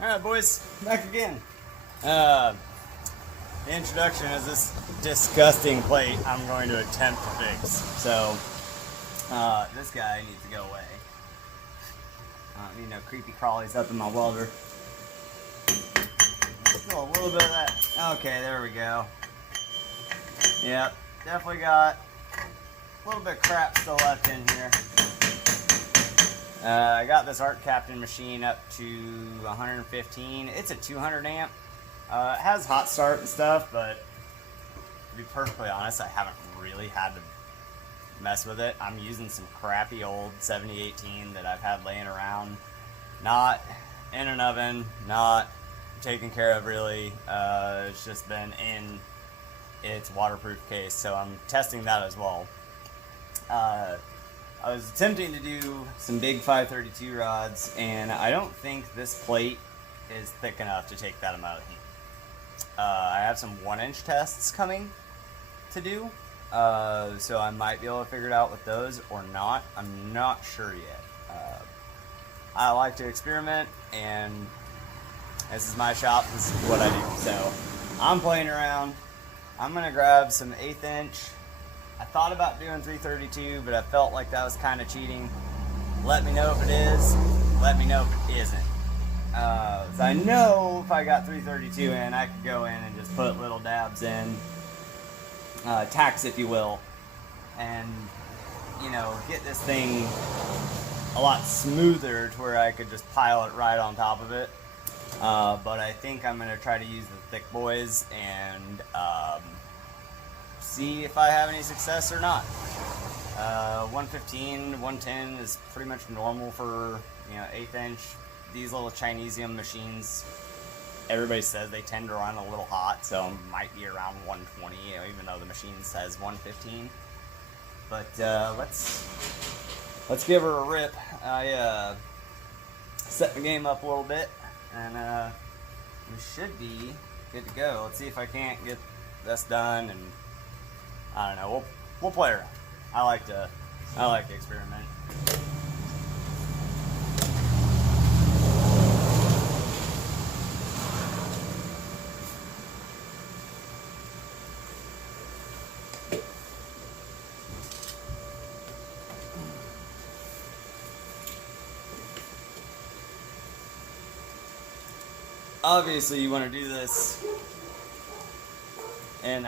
Alright boys, back again. The introduction is this disgusting plate I'm going to attempt to fix. So, this guy needs to go away. No creepy crawlies up in my welder. Still a little bit of that. Okay, there we go. Yep, definitely got a little bit of crap still left in here. I got this Art Captain machine up to 115. It's a 200 amp. It has hot start and stuff, but to be perfectly honest, I haven't really had to mess with it. I'm using some crappy old 7018 that I've had laying around, not in an oven, not taken care of really. It's just been in its waterproof case, so I'm testing that as well. I was attempting to do some big 532 rods, and I don't think this plate is thick enough to take that amount of heat. I have some 1-inch tests coming to do, so I might be able to figure it out with those or not. I'm not sure yet. I like to experiment, and this is my shop, this is what I do. So I'm playing around. I'm going to grab some 1/8 inch. I thought about doing 332, but I felt like that was kind of cheating. Let me know if it is. Let me know if it isn't. So I know if I got 332 in, I could go in and just put little dabs in, tacks if you will, and get this thing a lot smoother to where I could just pile it right on top of it. But I think I'm going to try to use the thick boys and see if I have any success or not. 115, 110 is pretty much normal for 1/8 inch. These little Chinesium machines, everybody says they tend to run a little hot, so it might be around 120, even though the machine says 115. But let's give her a rip. I set the game up a little bit, and we should be good to go. Let's see if I can't get this done, and I don't know. We'll play around. I like to experiment. Obviously, you want to do this in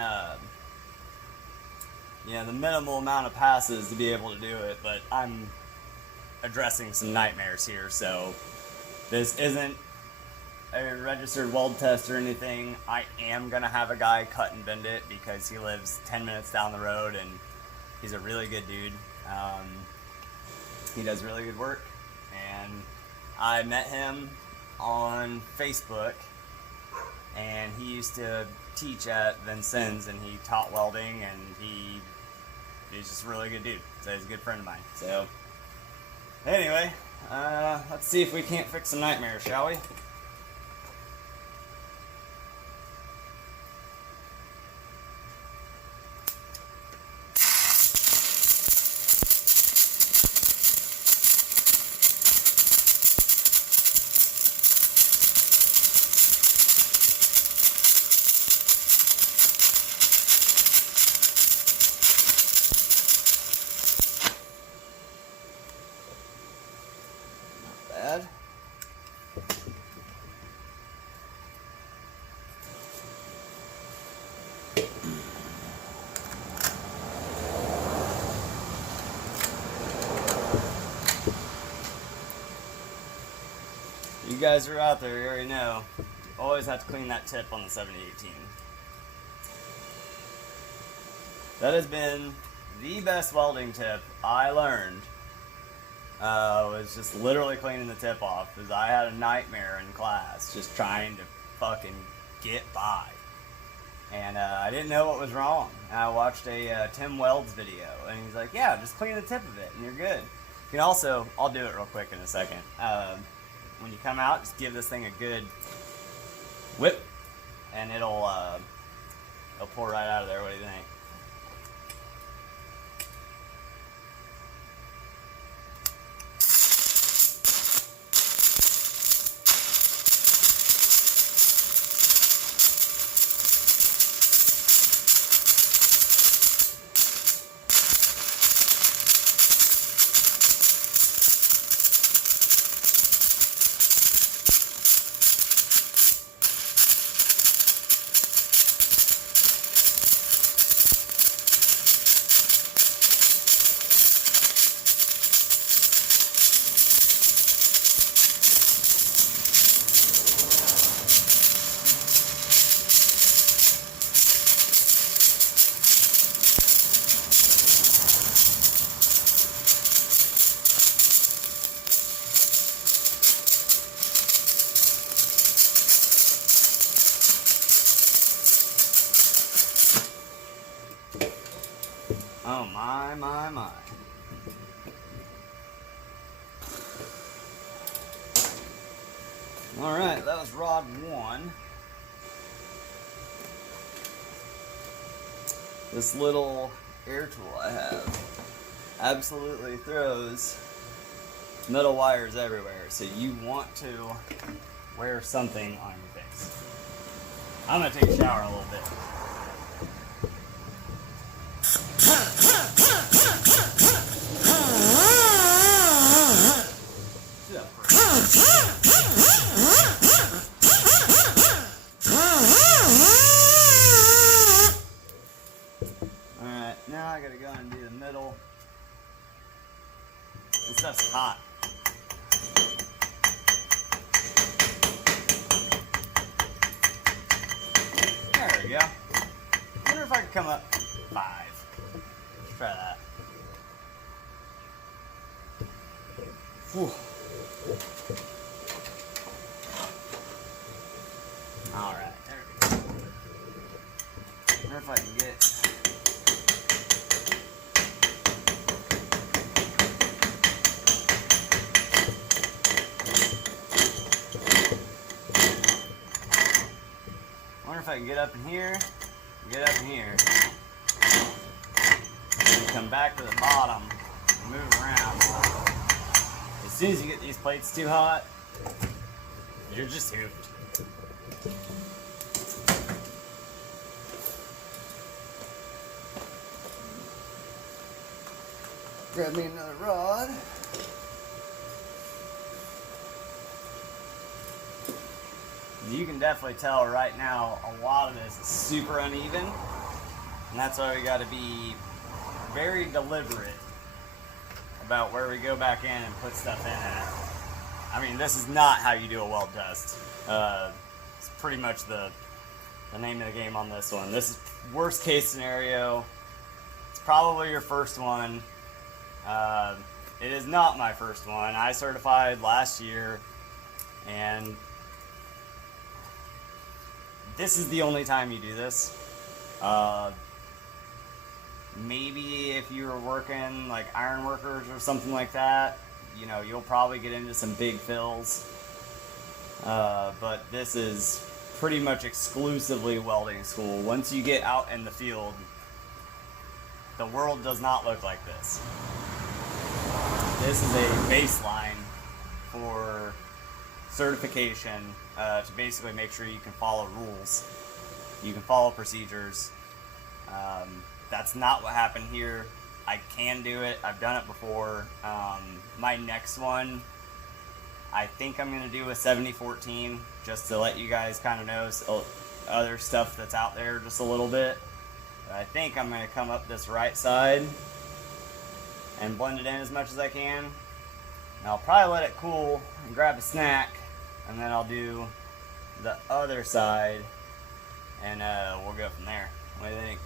the minimal amount of passes to be able to do it, but I'm addressing some nightmares here, so this isn't a registered weld test or anything. I am going to have a guy cut and bend it because he lives 10 minutes down the road, and he's a really good dude. He does really good work, and I met him on Facebook, and he used to teach at Vincennes, and he taught welding, and he's just a really good dude. So he's a good friend of mine. So anyway, let's see if we can't fix some nightmares, shall we? Bad. You guys are out there, you already know. You always have to clean that tip on the 7018. That has been the best welding tip I learned. Was just literally cleaning the tip off, because I had a nightmare in class just trying to fucking get by, and I didn't know what was wrong. And I watched a Tim Weld's video, and he's like, yeah, just clean the tip of it and you're good. You can also, I'll do it real quick in a second, when you come out, just give this thing a good whip, and it'll pour right out of there. What do you think? Oh my, my, my. Alright, that was rod 1. This little air tool I have absolutely throws metal wires everywhere, so you want to wear something on your face. I'm gonna take a shower a little bit. Alright, now I gotta go and do the middle. This stuff's hot. There we go. Wonder if I could come up 5. Let's try that. Whew. Alright, there we go. Wonder if I can get... Wonder if I can get up in here, and come back to the bottom, and move around. As soon as you get these plates too hot, you're just hooped. Grab me another rod. You can definitely tell right now a lot of this is super uneven, and that's why we got to be very deliberate about where we go back in and put stuff in at. I mean, this is not how you do a weld test. It's pretty much the name of the game on this one. This is worst case scenario. It's probably your first one. It is not my first one. I certified last year, and this is the only time you do this. Maybe if you were working like iron workers or something like that, you know, you'll probably get into some big fills. But this is pretty much exclusively welding school. Once you get out in the field, the world does not look like this. This is a baseline for certification to basically make sure you can follow rules, you can follow procedures. That's not what happened here. I can do it. I've done it before. My next one, I think I'm going to do a 70-14 just to let you guys kind of know other stuff that's out there just a little bit. But I think I'm going to come up this right side and blend it in as much as I can. And I'll probably let it cool and grab a snack, and then I'll do the other side, and we'll go from there. What do you think?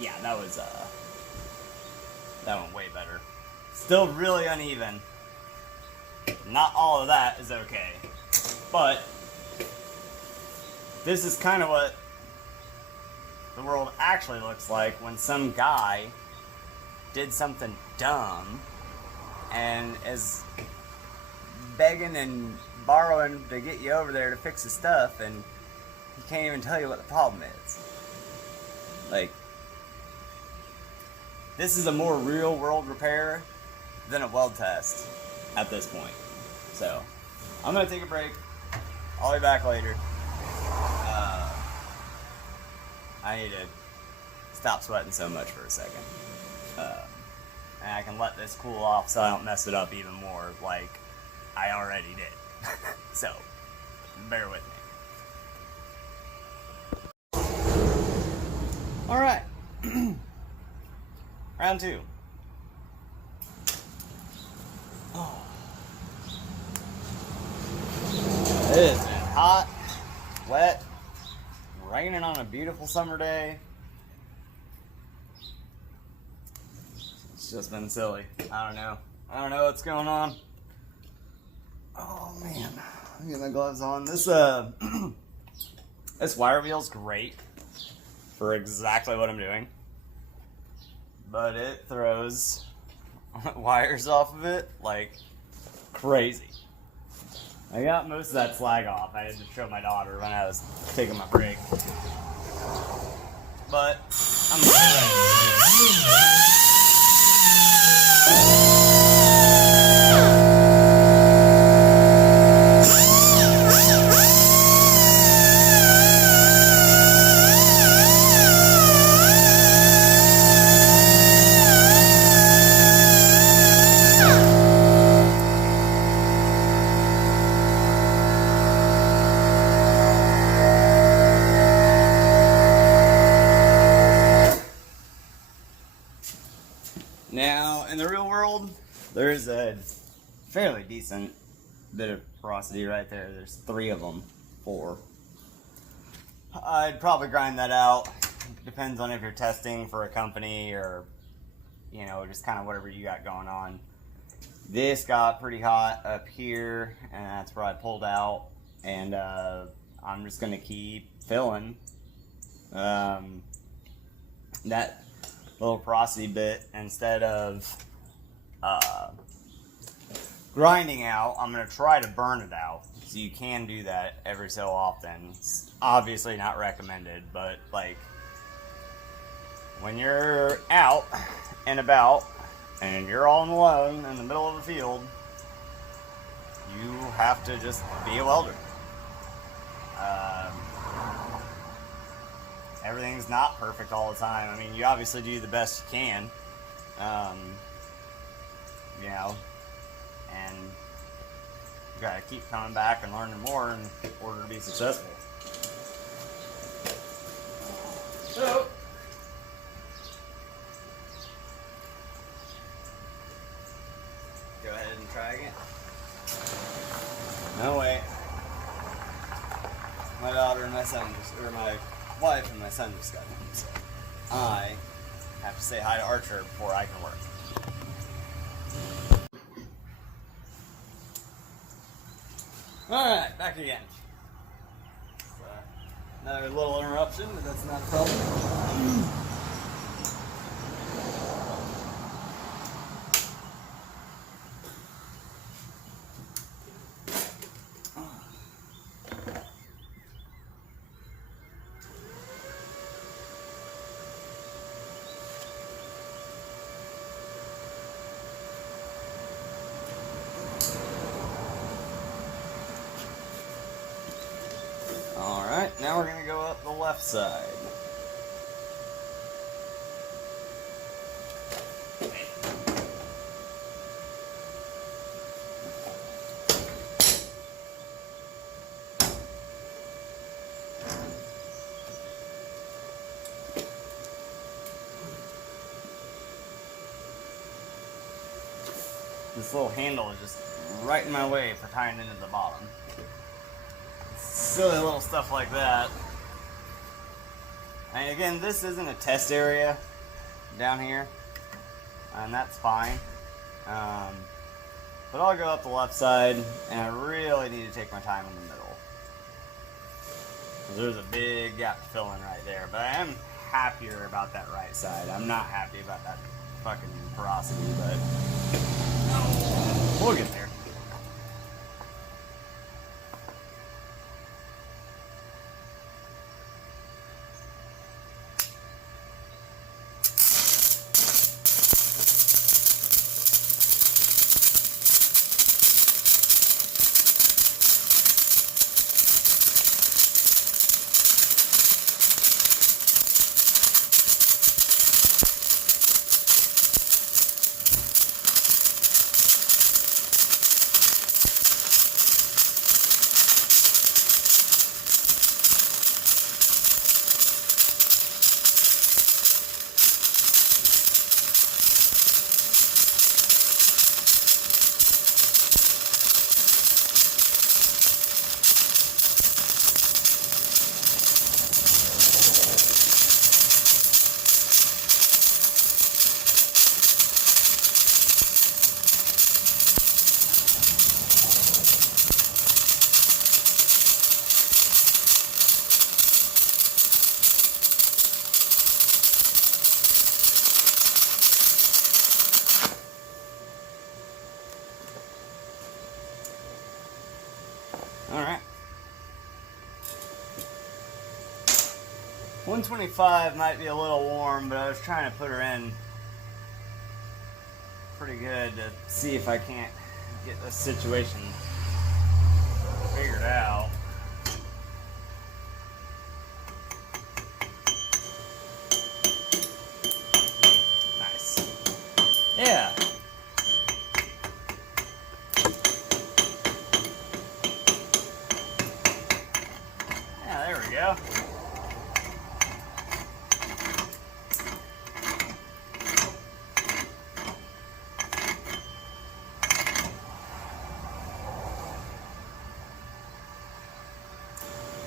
Yeah, that went way better. Still really uneven. Not all of that is okay, but this is kind of what the world actually looks like when some guy did something dumb and is begging and borrowing to get you over there to fix his stuff, and he can't even tell you what the problem is. Like, this is a more real world repair than a weld test at this point. So, I'm gonna take a break. I'll be back later. I need to stop sweating so much for a second. And I can let this cool off so I don't mess it up even more like I already did. So, bear with me. Alright. Round 2. Oh. It has been hot, wet, raining on a beautiful summer day. It's just been silly. I don't know what's going on. Oh man, let me get my gloves on. This this wire wheel's great for exactly what I'm doing, but it throws wires off of it like crazy. I got most of that slag off. I had to show my daughter when I was taking my break. But I'm ready. Now, in the real world, there's a fairly decent bit of porosity right there. There's 3 of them, 4. I'd probably grind that out. Depends on if you're testing for a company or, you know, just kind of whatever you got going on. This got pretty hot up here, and that's where I pulled out. And I'm just going to keep filling that little porosity bit. Instead of grinding out, I'm going to try to burn it out. So you can do that every so often. It's obviously not recommended, but like when you're out and about and you're all alone in the middle of a field, you have to just be a welder. Everything's not perfect all the time. I mean, you obviously do the best you can, you know, and you gotta keep coming back and learning more in order to be successful. So, go ahead and try again. No way. My daughter and my son or my wife and my son just got home, so I have to say hi to Archer before I can work. Alright, back again. Another little interruption, but that's not a problem. Alright, now we're going to go up the left side. This little handle is just right in my way for tying into the bottom. Silly little stuff like that. And again, this isn't a test area down here, and that's fine. But I'll go up the left side, and I really need to take my time in the middle. There's a big gap to fill in right there, but I am happier about that right side. I'm not happy about that fucking porosity, but we'll get there. Alright. 125 might be a little warm, but I was trying to put her in pretty good to see if I can't get this situation figured out. Nice. Yeah. There we go.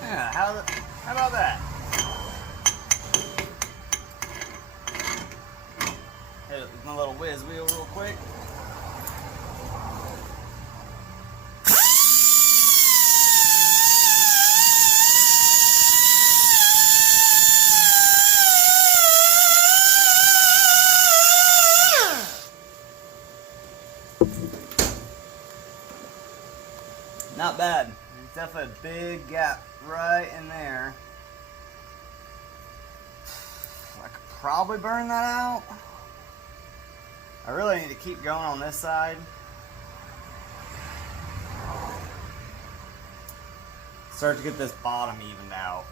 Yeah, how about that? Hit it with my little whiz wheel real quick. Not bad. There's definitely a big gap right in there. I could probably burn that out. I really need to keep going on this side. Start to get this bottom evened out.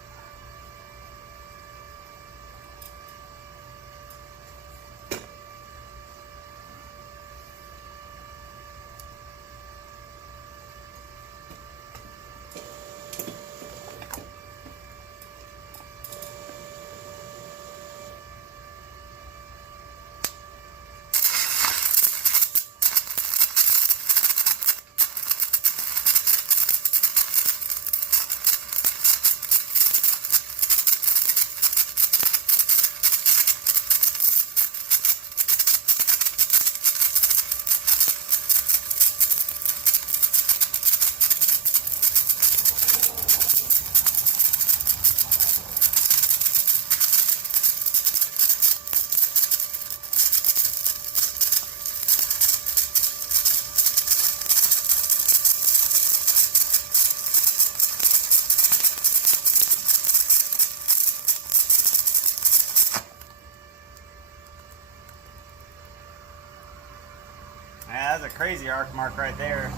Yeah, that's a crazy arc mark right there.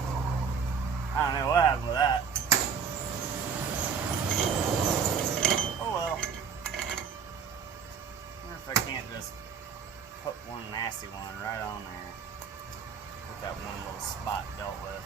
I don't know what happened with that. Oh well. I wonder if I can't just put one nasty one right on there. Get that one little spot dealt with.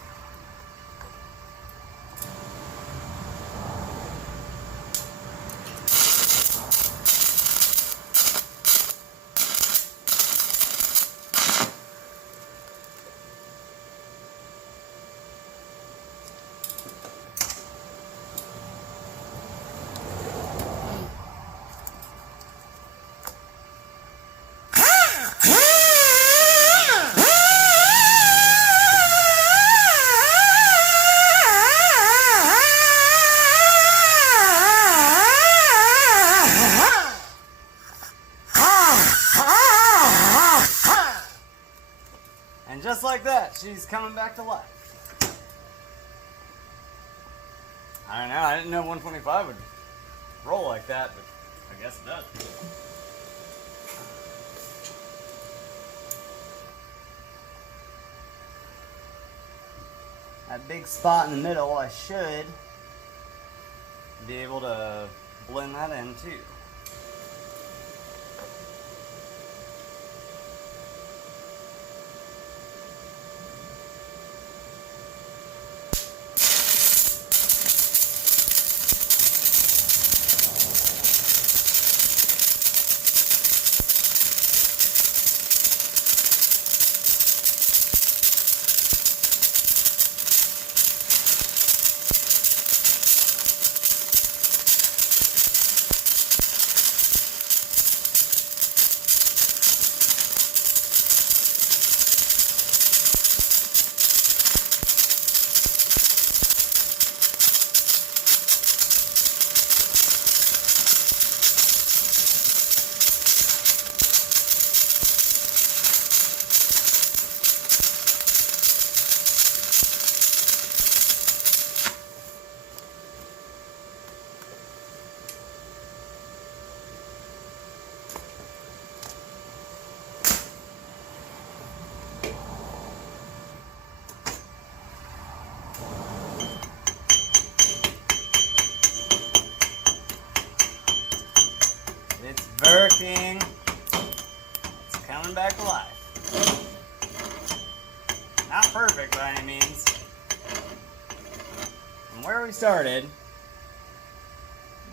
And just like that, she's coming back to life. I don't know, I didn't know 125 would roll like that, but I guess it does. That big spot in the middle, I should be able to blend that in too. It's working. It's coming back alive. Not perfect by any means. From where we started,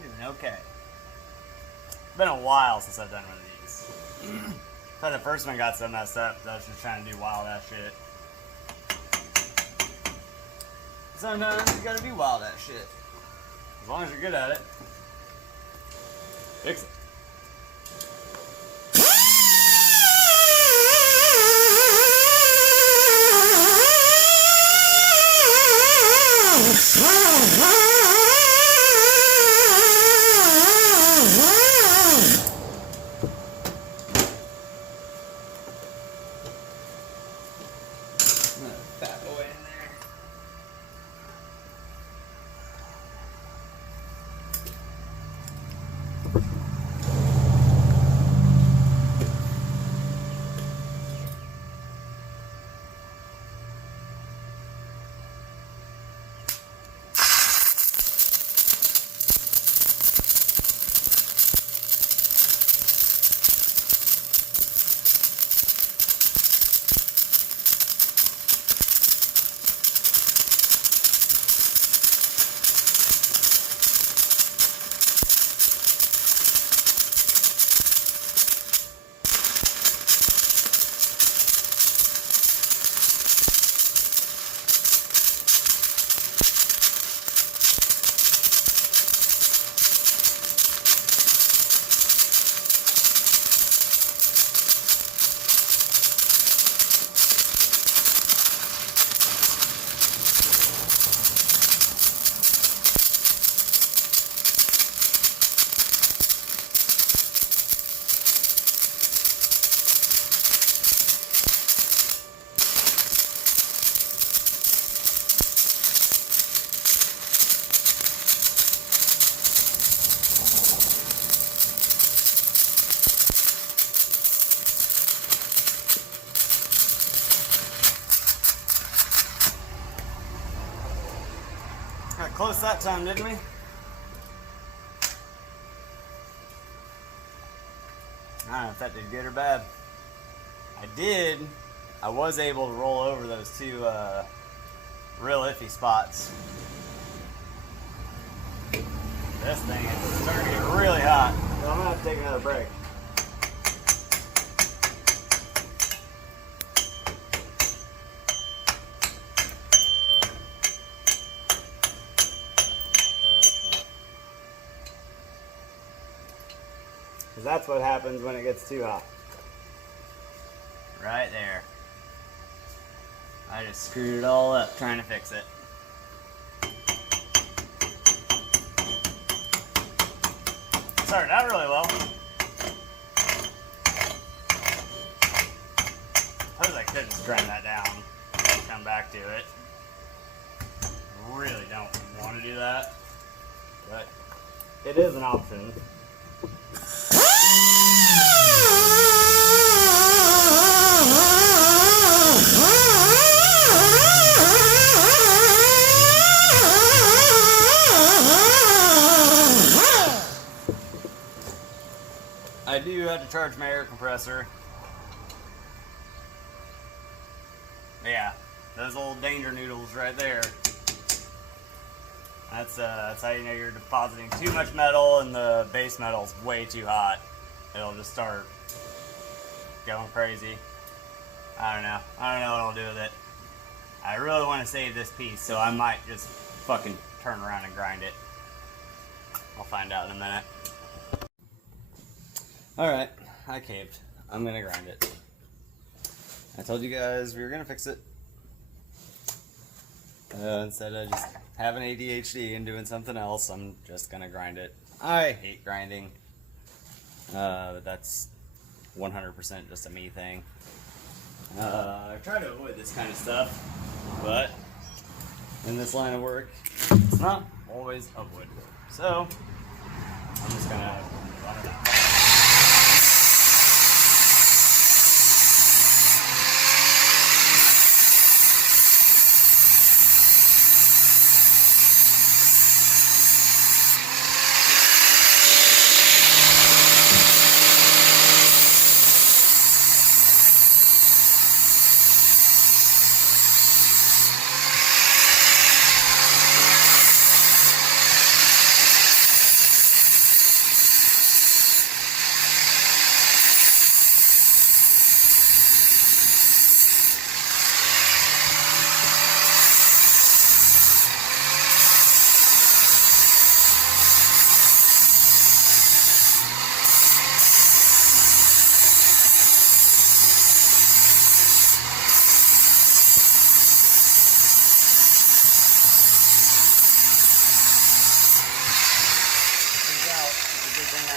doing okay. It's been a while since I've done one of these. I thought the first one got so messed up that I was just trying to do wild ass shit. Sometimes you gotta do wild ass shit. As long as you're good at it. Fix it. Fat boy in there. Got close that time, didn't we? I don't know if that did good or bad. I was able to roll over those two real iffy spots. This thing is starting to get really hot, so I'm gonna have to take another break. Because that's what happens when it gets too hot. Right there. I just screwed it all up trying to fix it. Started out really well. I was like could just grind that down and come back to it. I really don't want to do that, but it is an option. I do have to charge my air compressor. Yeah, those old danger noodles right there. That's how you know you're depositing too much metal and the base metal's way too hot. It'll just start going crazy. I don't know what I'll do with it. I really want to save this piece, so I might just fucking turn around and grind it. I'll find out in a minute. Alright, I caved. I'm gonna grind it. I told you guys we were gonna fix it. Instead of just having ADHD and doing something else, I'm just gonna grind it. I hate grinding. But that's 100% just a me thing. I try to avoid this kind of stuff, but in this line of work, it's not always avoidable. So, I'm just gonna run it out.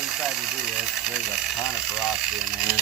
Decided to do this. There's a ton of porosity in there.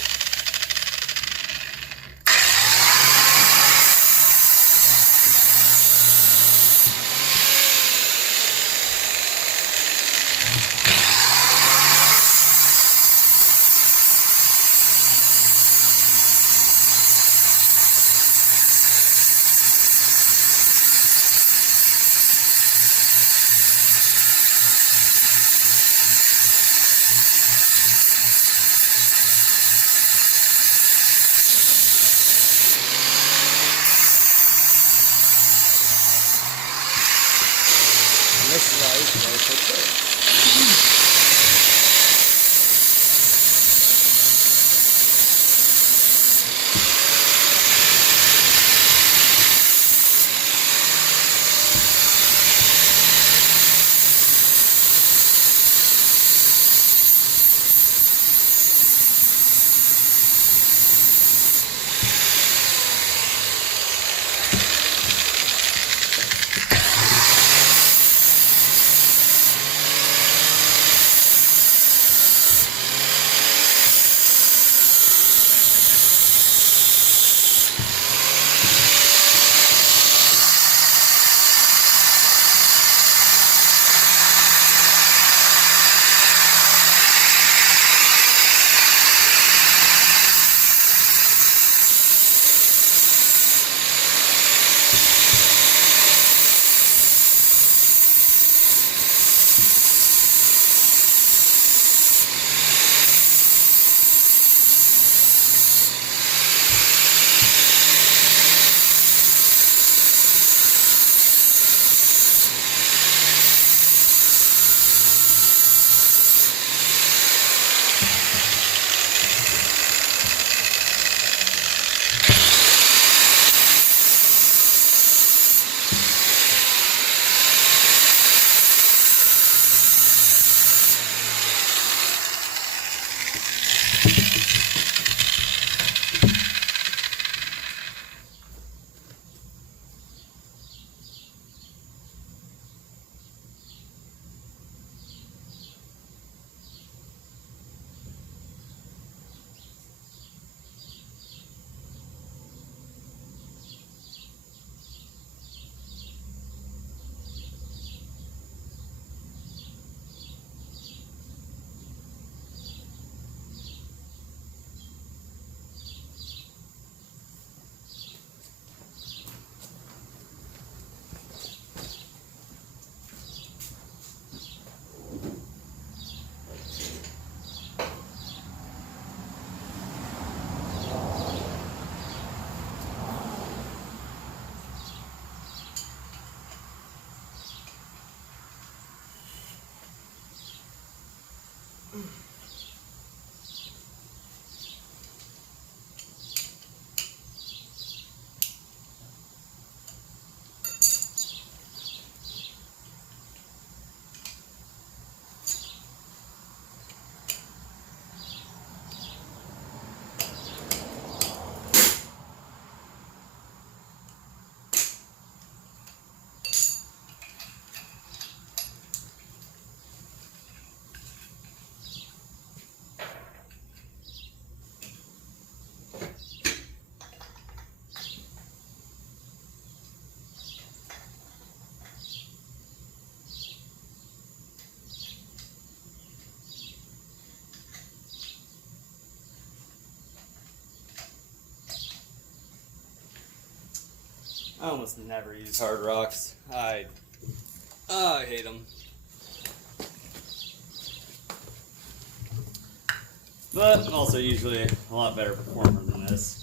I almost never use hard rocks. I hate them. But I'm also usually a lot better performer than this.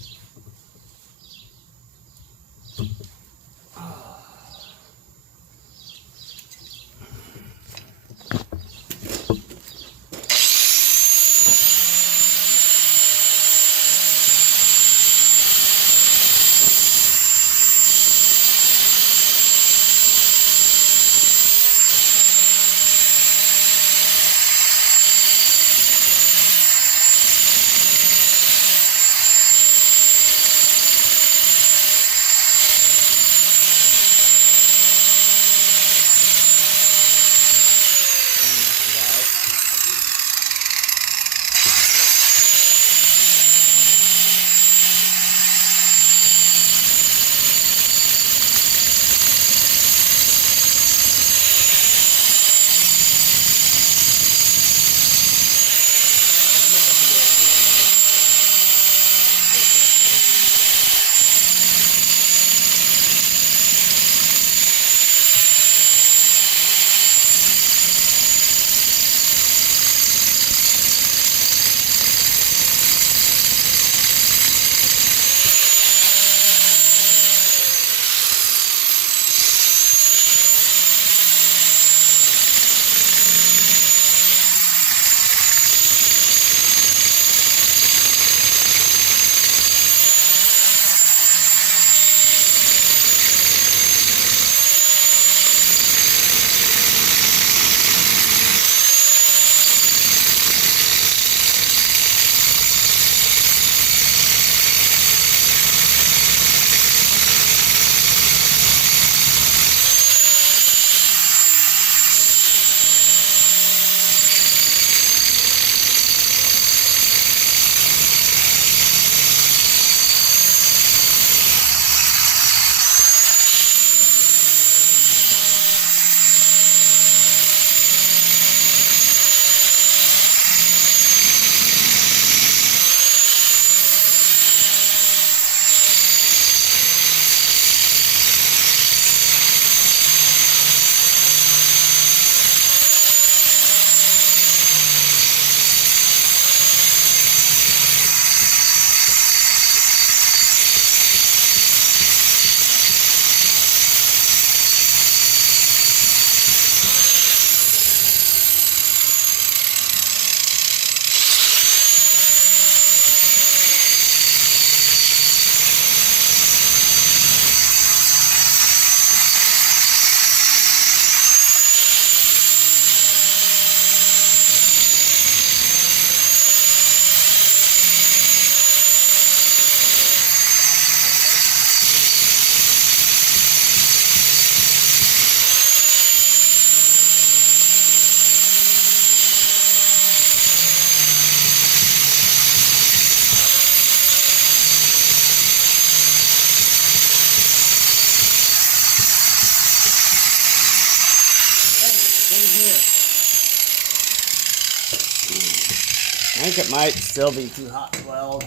I think it might still be too hot to weld.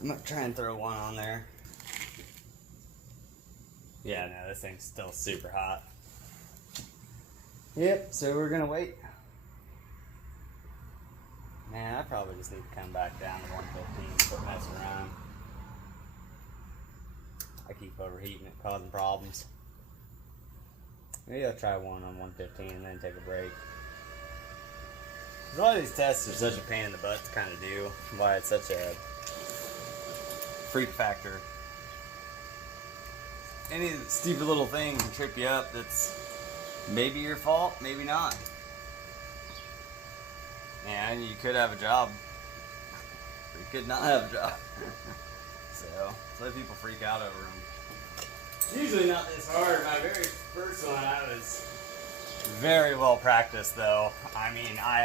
I'm gonna try and throw one on there. Yeah, no, this thing's still super hot. Yep, so we're gonna wait. Man, I probably just need to come back down to 115, quit messing around. I keep overheating it, causing problems. Maybe I'll try one on 115 and then take a break. A lot of these tests are such a pain in the butt to kind of do, why it's such a freak factor. Any stupid little thing can trip you up that's maybe your fault, maybe not. And you could have a job, or you could not have a job. So a lot of people freak out over them. It's usually not this hard. My very first one, I was very well practiced though. I mean, I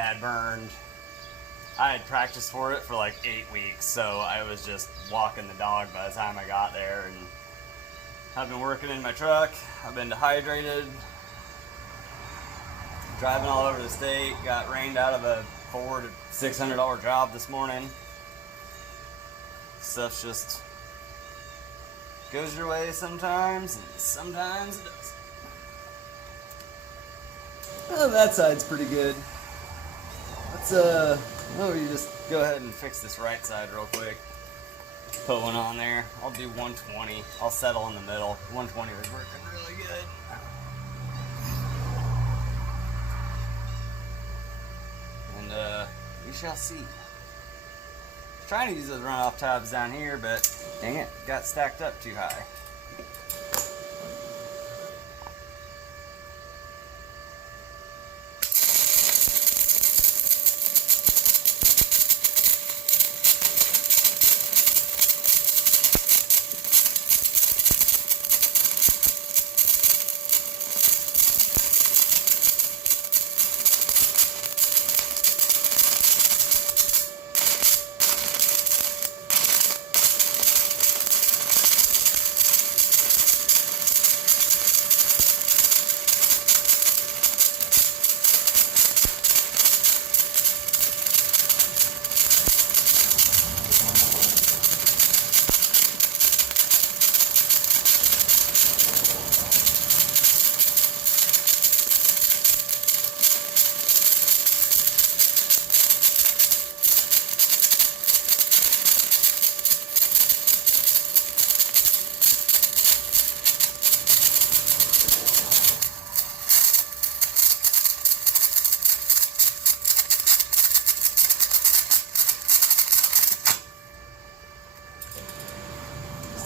had practiced for it for like 8 weeks, so I was just walking the dog by the time I got there. And I've been working in my truck, I've been dehydrated, driving all over the state, got rained out of a $400 to $600 job this morning. Stuff's just goes your way sometimes, and sometimes it doesn't. Oh, that side's pretty good. Let's you just go ahead and fix this right side real quick. Put one on there. I'll do 120. I'll settle in the middle. 120 was working really good. And we shall see. Trying to use those runoff tabs down here, but dang it, got stacked up too high.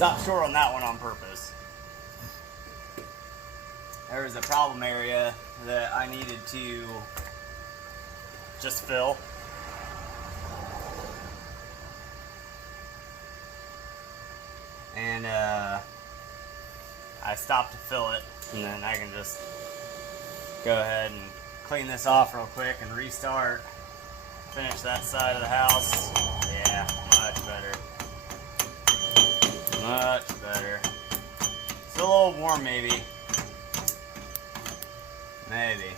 Stopped short on that one on purpose. There was a problem area that I needed to just fill. And I stopped to fill it, and then I can just go ahead and clean this off real quick and restart. Finish that side of the house. Yeah, much better. Much better. Still a little warm, maybe. Maybe.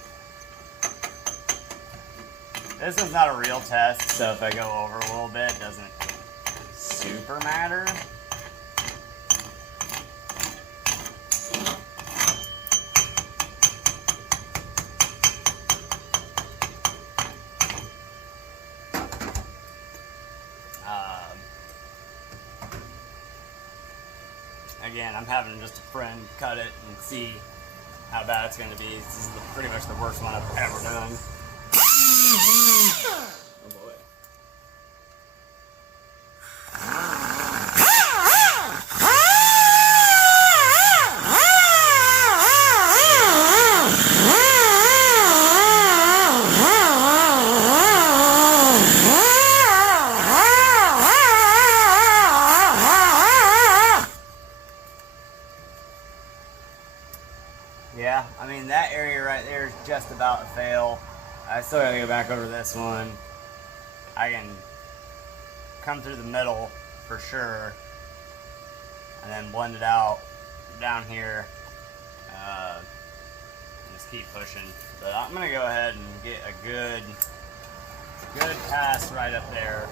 This is not a real test, so if I go over a little bit, it doesn't super matter. Again, I'm having just a friend cut it and see how bad it's going to be. This is pretty much the worst one I've ever done. Oh boy. Yeah, I mean, that area right there is just about a fail. I still gotta go back over this one. I can come through the middle for sure, and then blend it out down here. And just keep pushing. But I'm gonna go ahead and get a good pass right up there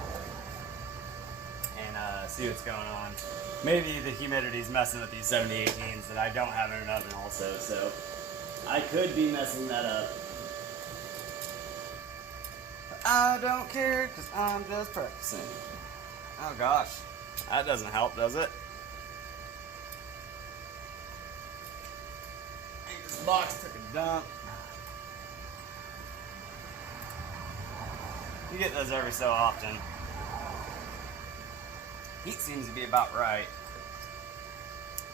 and see what's going on. Maybe the humidity's messing with these 7018s that I don't have in an oven also, so I could be messing that up. I don't care, because I'm just practicing. Oh gosh, that doesn't help, does it? This box took a dump. You get those every so often. Heat seems to be about right.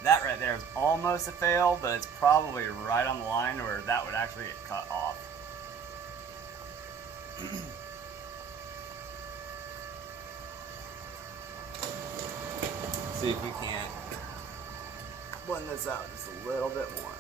That right there is almost a fail, but it's probably right on the line where that would actually get cut off. See if we can't blend this out just a little bit more.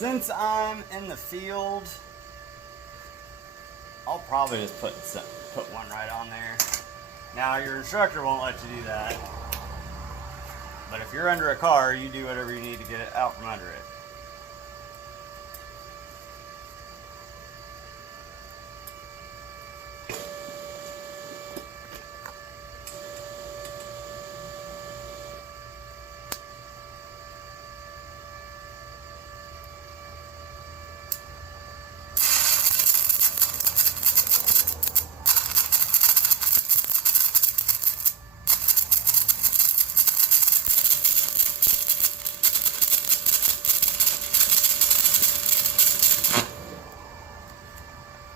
Since I'm in the field, I'll probably just put one right on there. Now your instructor won't let you do that, but if you're under a car, you do whatever you need to get it out from under it.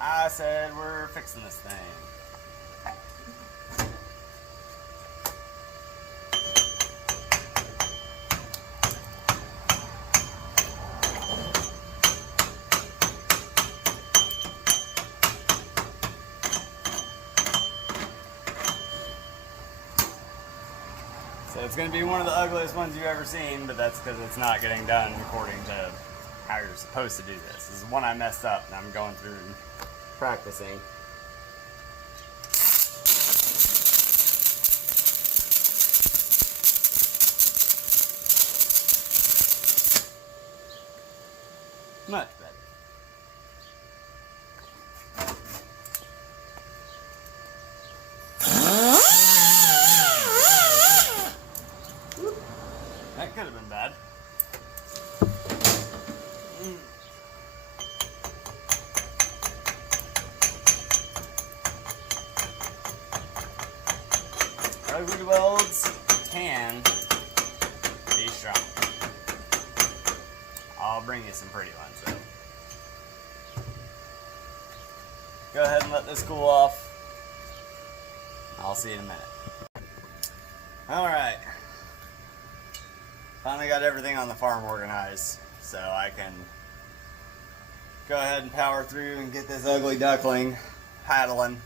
I said we're fixing this thing. So it's going to be one of the ugliest ones you've ever seen, but that's because it's not getting done according to how you're supposed to do this. This is one I messed up and I'm going through and practicing. Much better. That could have been bad. Ugly welds can be strong. I'll bring you some pretty ones though. Go ahead and let this cool off. I'll see you in a minute. Alright. Finally got everything on the farm organized, so I can go ahead and power through and get this ugly duckling paddling.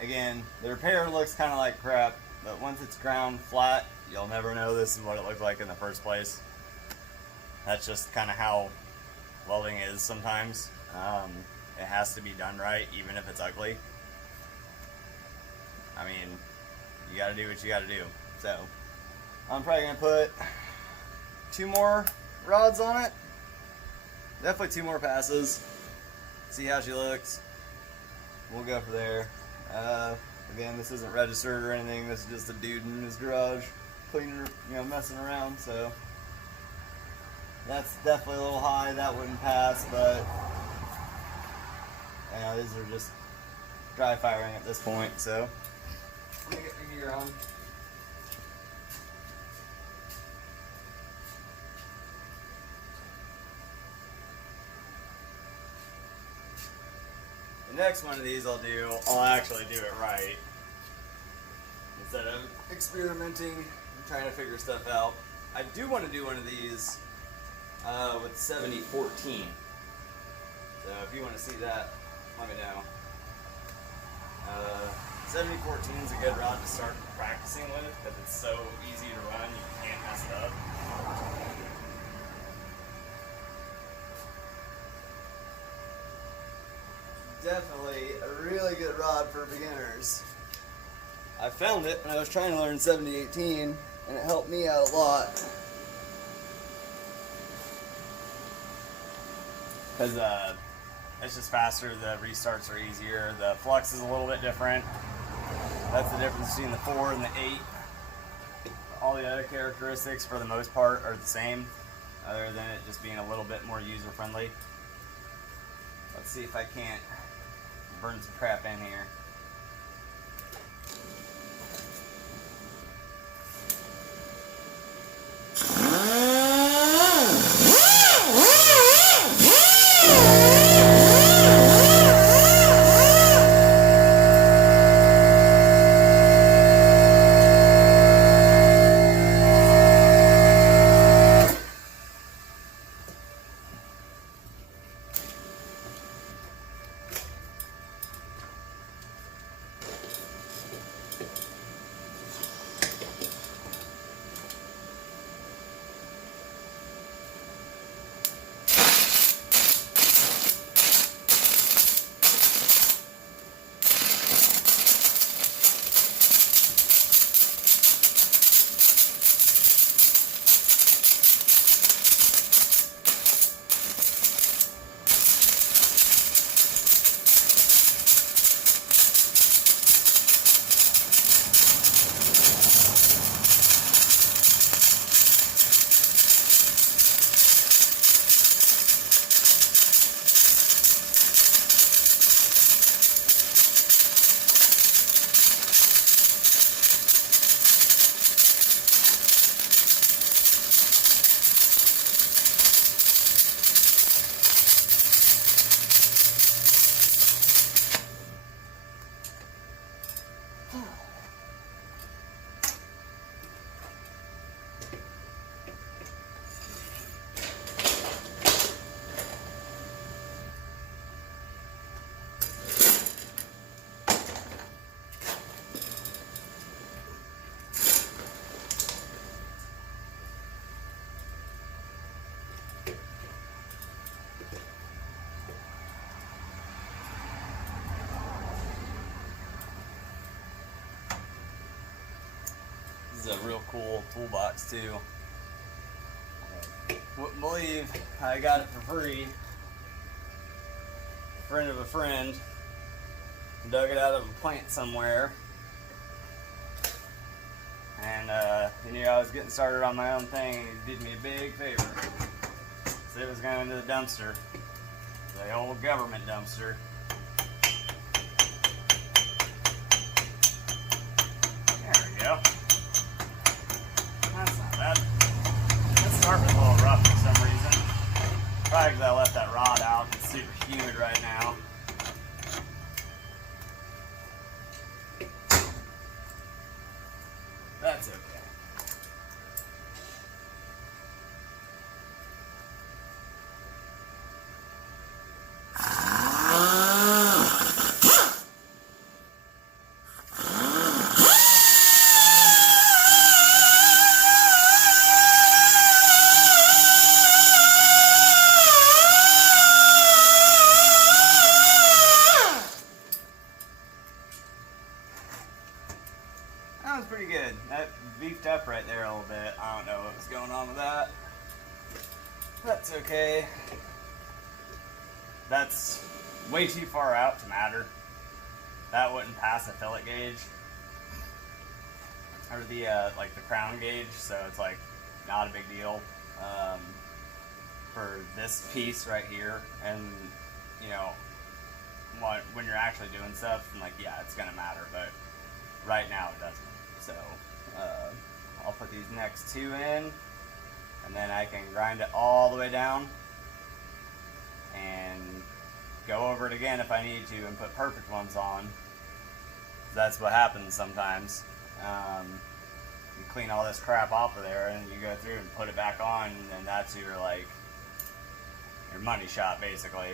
Again, the repair looks kind of like crap, but once it's ground flat, you'll never know this is what it looked like in the first place. That's just kind of how welding is sometimes. It has to be done right, even if it's ugly. I mean, you gotta do what you gotta do. So, I'm probably gonna put 2 more rods on it. Definitely 2 more passes. See how she looks. We'll go from there. Again, this isn't registered or anything. This is just a dude in his garage cleaning, messing around. So that's definitely a little high. That wouldn't pass, but these are just dry firing at this point. So let me get my gear on. The next one of these I'll actually do it right. Instead of experimenting and trying to figure stuff out. I do want to do one of these with 7014. So if you want to see that, let me know. 7014 is a good rod to start practicing with because it's so easy to run, you can't mess it up. Definitely a really good rod for beginners. I found it when I was trying to learn 7018 and it helped me out a lot. Because it's just faster, the restarts are easier, the flux is a little bit different. That's the difference between the 4 and the 8. All the other characteristics for the most part are the same, other than it just being a little bit more user friendly. Let's see if I can't burn some crap in here. This is a real cool toolbox too. Wouldn't believe I got it for free. A friend of a friend dug it out of a plant somewhere. And he knew I was getting started on my own thing, and he did me a big favor. Said it was going into the dumpster. The old government dumpster. There we go. That's not bad. It's starting a little rough for some reason. Probably because I left that rod out. It's super humid right now. That's okay. That was pretty good. That beefed up right there a little bit. I don't know what was going on with that. That's okay. That's way too far out to matter. That wouldn't pass a fillet gauge. Or the like the crown gauge, so it's like not a big deal. For this piece right here, and you know, when you're actually doing stuff, and like, yeah, it's gonna matter, but right now it doesn't. So I'll put these next two in, and then I can grind it all the way down and go over it again if I need to and put perfect ones on. That's what happens sometimes. You clean all this crap off of there, and you go through and put it back on, and that's your like your money shot basically.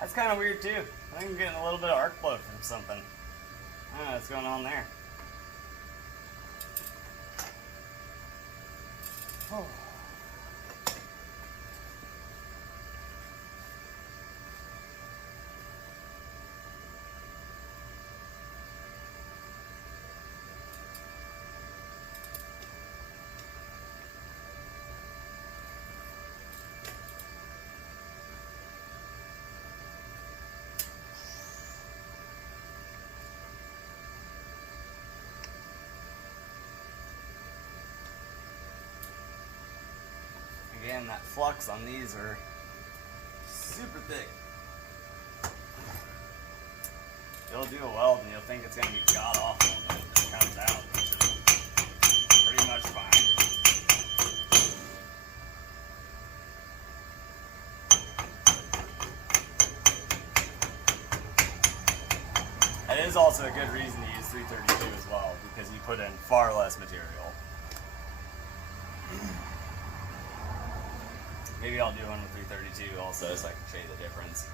That's kind of weird too. I think I'm getting a little bit of arc flow from something. I don't know what's going on there. Oh. Again, that flux on these are super thick. You'll do a weld and you'll think it's going to be god awful, and it just comes out, which is pretty much fine. It is also a good reason to use 332 as well, because you put in far less material. Maybe I'll do one with 332 also, so I can show you the difference.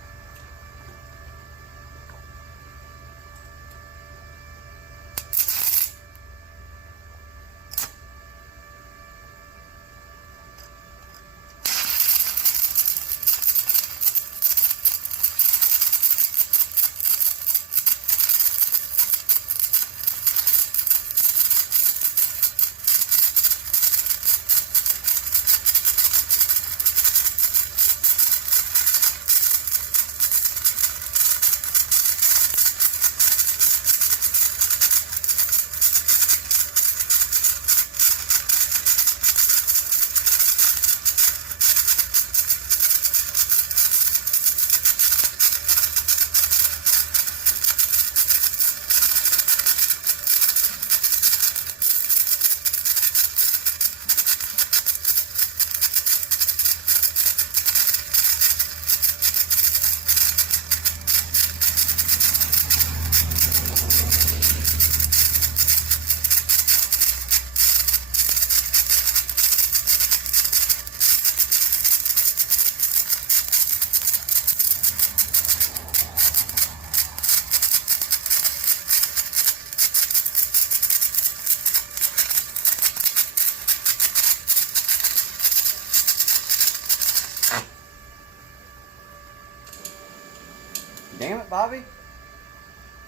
Damn it, Bobby.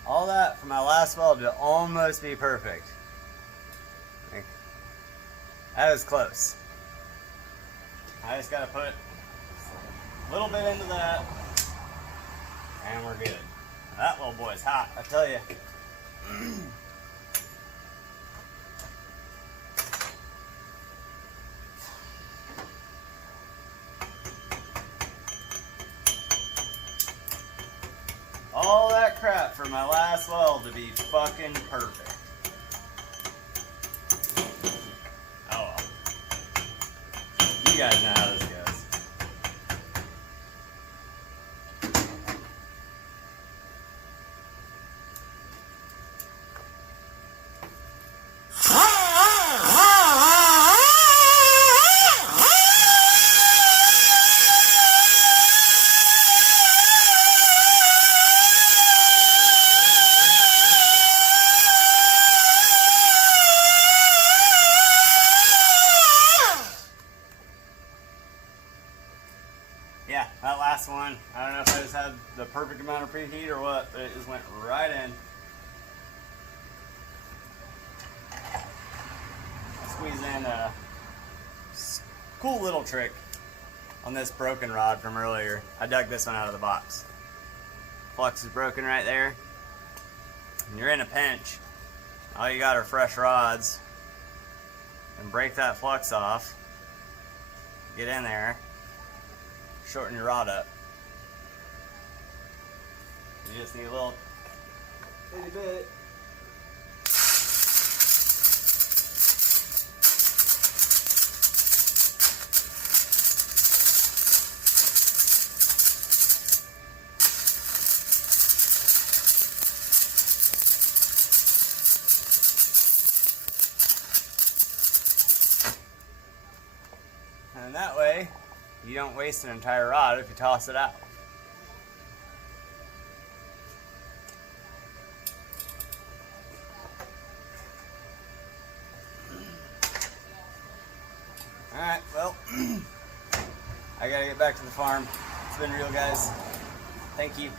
All that for my last weld to almost be perfect. Like, that was close. I just gotta put a little bit into that, and we're good. That little boy's hot, I tell you. All that crap for my last weld to be fucking perfect. Oh well. You guys know how this goes. Yeah, that last one, I don't know if I just had the perfect amount of preheat or what, but it just went right in. Squeeze in a cool little trick on this broken rod from earlier. I dug this one out of the box. Flux is broken right there. And you're in a pinch. All you got are fresh rods. And break that flux off. Get in there. Shorten your rod up. You just need a little itty bit. And that way, you don't waste an entire rod if you toss it out. Alright, well, I gotta get back to the farm. It's been real, guys. Thank you.